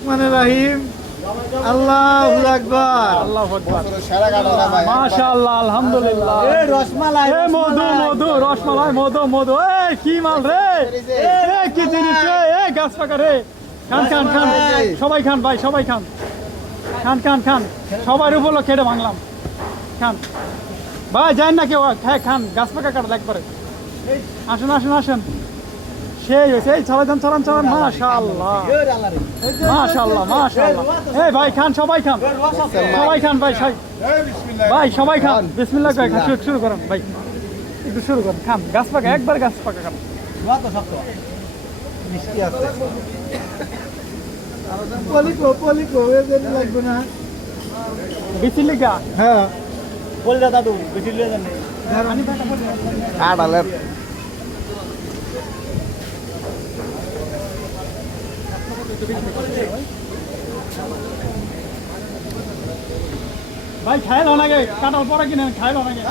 রহমানির রহিম। আল্লাহু আকবার। আল্লাহু আকবার। সারা কাটা না ভাই। মাশাআল্লাহ, আলহামদুলিল্লাহ। এই রসমালাই, এ মধু মধু রসমালাই মধু মধু এই কি মাল রে এ কি জিনিস রে এ গাছ পাকা রে খান খান খান সবাই খান ভাই সবাই খান খান খান খান সবার উপলক্ষে এটা ভাঙলাম খান ভাই যাই না কেউ খান গাছ পাকা কাটা একবারে আসুন আসুন আসুন সেই হয়েছে এই ছড়ান ছড়ান ছড়ান মাশাআল্লাহ মাশাআল্লাহ মাশাআল্লাহ এই ভাই খান সবাই খান ভাই ভাই সবাই খান বিসমিল্লাহ করে খান শুরু করেন ভাই একটু শুরু করেন খান গাছ পাকা একবার গাছ পাকা খান মিষ্টি আছে। পলিকো এদের লাগবে না। বিচিলিকা হ্যাঁ বল দাদু বিচিলিকা নেই কাটালের ভাই খাইল নাকি কাটাল পরে কিনেন খাইল নাকি